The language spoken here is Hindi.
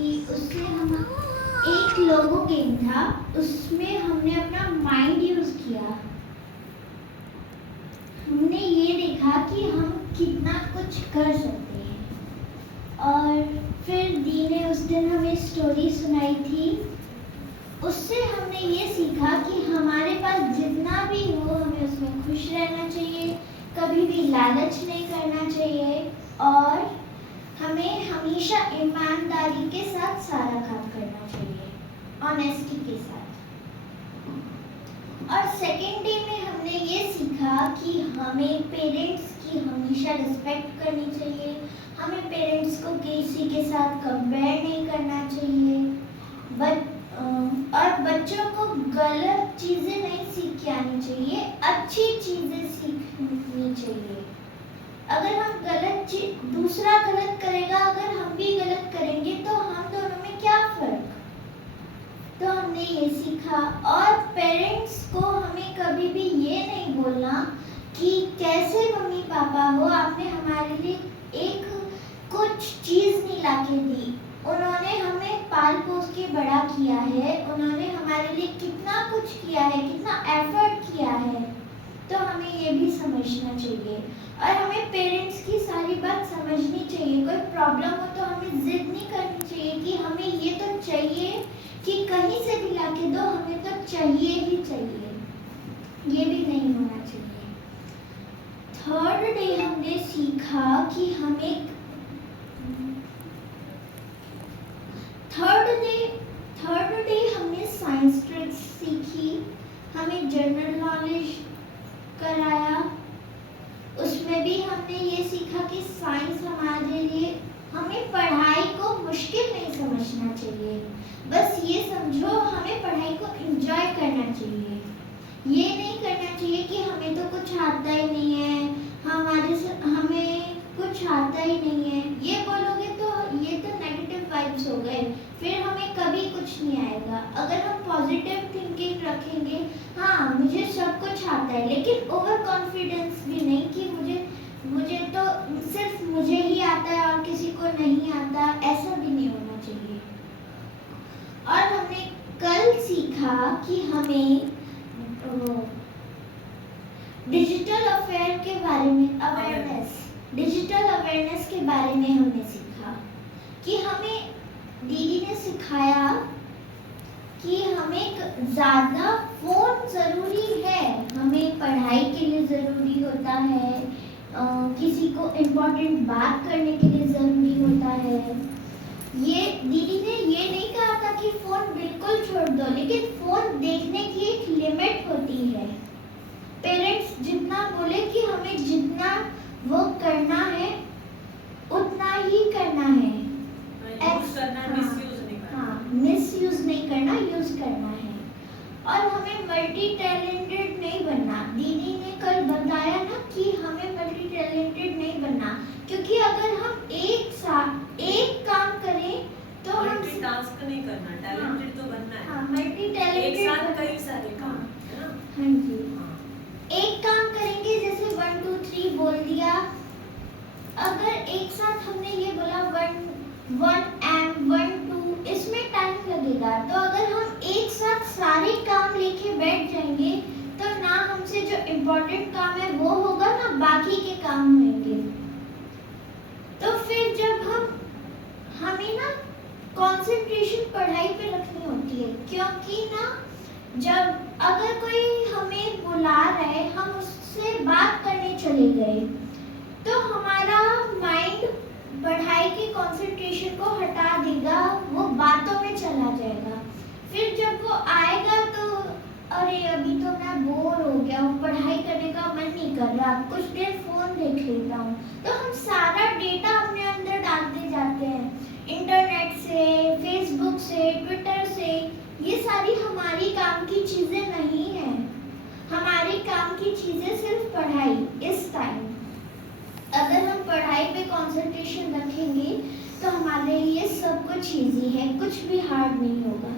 कि उससे हम एक लोगो गेम था, उसमें हमने अपना माइंड यूज किया। हमने ये देखा कि हम कितना कुछ कर सकते हैं। और फिर दी ने उस दिन हमें स्टोरी सुनाई थी। उससे हमने ये सीखा कि हमारे पास जितना भी हो हमें उसमें खुश रहना चाहिए, कभी भी लालच नहीं करना चाहिए और हमें हमेशा ईमानदारी के साथ सारा काम करना चाहिए, ऑनेस्टी के साथ। और सेकेंड डे में हमने ये सीखा कि हमें पेरेंट्स की हमेशा रिस्पेक्ट करनी चाहिए, हमें पेरेंट्स को किसी के साथ कंपेयर नहीं करना चाहिए, और बच्चों को गलत चीज़ें नहीं सीख के आनी चाहिए, अच्छी चीज़ें सीखनी चाहिए। अगर हम दूसरा गलत करेगा, अगर हम भी गलत करेंगे तो हम दोनों में क्या फर्क। तो हमने ये सीखा। और पेरेंट्स को हमें कभी भी ये नहीं बोलना कि कैसे मम्मी पापा हो, आपने हमारे लिए एक कुछ चीज़ नहीं लाके दी, उन्होंने हमें पाल पोस के बड़ा किया है, उन्होंने हमारे लिए कितना कुछ किया है, कितना एफर्ट किया है। तो हमें ये भी समझना चाहिए और हमें पेरेंट्स की सारी बात समझनी चाहिए। कोई प्रॉब्लम हो तो हमें जिद नहीं करनी चाहिए कि हमें ये तो चाहिए कि कहीं से भी लाके दो, हमें तो चाहिए ही चाहिए, ये भी नहीं होना चाहिए। थर्ड डे हमने सीखा कि हमें थर्ड डे हमने साइंस ट्रिक्स सीखी, हमें जनरल नॉलेज कराया। उसमें भी हमने ये सीखा कि साइंस हमारे लिए, हमें पढ़ाई को मुश्किल नहीं समझना चाहिए, बस ये समझो हमें पढ़ाई को एंजॉय करना चाहिए। ये नहीं करना चाहिए कि हमें तो कुछ आता ही नहीं है, हमें कुछ आता ही नहीं है, ये बोलोगे तो ये तो नेगेटिव वाइब्स हो गए, फिर हमें कभी कुछ नहीं आएगा। अगर हम पॉजिटिव थिंकिंग रखेंगे, हाँ मुझे सब कुछ आता है, लेकिन ओवर कॉन्फिडेंस भी नहीं कि मुझे तो सिर्फ मुझे ही आता है और किसी को नहीं आता, ऐसा भी नहीं होना चाहिए। और हमने कल सीखा कि हमें डिजिटल अफेयर के बारे में डिजिटल अवेयरनेस के बारे में हमने सीखा कि हमें, दीदी ने सिखाया कि हमें ज़्यादा फ़ोन ज़रूरी है, हमें पढ़ाई के लिए ज़रूरी होता है, किसी को इम्पोर्टेंट बात करने के लिए ज़रूरी होता है। ये दीदी ने ये नहीं कहा था कि फ़ोन बिल्कुल छोड़ दो, लेकिन फ़ोन देखने की एक लिमिट होती है। पेरेंट्स जितना बोले कि हमें जितना वो करना है उतना ही करना है, मिसयूज नहीं करना, यूज करना है। और हमें मल्टी टैलेंटेड नहीं बनना। दीदी ने कल बताया ना कि हमें मल्टी टैलेंटेड नहीं बनना, क्योंकि अगर हम एक काम करें तो हम टास्क नहीं करना, टैलेंटेड तो बनना है। हाँ, मल्टी टैलेंटेड एक साथ कई सारे काम, है ना? हाँ जी, एक काम करेंगे, जैसे 1 2 3 बोल दिया, अगर एक साथ हमने ये बोला 1 एम 1 2, इसमें टाइम लगेगा। तो अगर हम एक साथ सारे काम लेके बैठ जाएंगे तो ना हमसे जो इम्पोर्टेंट काम है वो होगा, ना बाकी के काम होंगे। तो फिर जब हमें ना कंसंट्रेशन पढ़ाई पे रखनी होती है, क्योंकि ना जब अगर कोई हमें बुला रहा है, हम उससे बात करने चले गए तो हमारा माइंड पढ़ाई के कंसंट्रेशन को हटा देगा, वो बातों में चला जाएगा। फिर जब वो आएगा तो अरे अभी तो मैं बोर हो गया हूँ, पढ़ाई करने का मन नहीं कर रहा, कुछ देर फोन देख लेता हूँ। तो हम सारा डेटा अपने अंदर डालते जाते हैं, इंटरनेट से, फेसबुक से, ट्विटर से। ये सारी हमारी काम की चीजें नहीं है, हमारी काम की चीजें सिर्फ पढ़ाई। इस टाइम अगर हम पढ़ाई पे कंसंट्रेशन रखेंगे तो हमारे लिए सब कुछ इजी है, कुछ भी हार्ड नहीं होगा।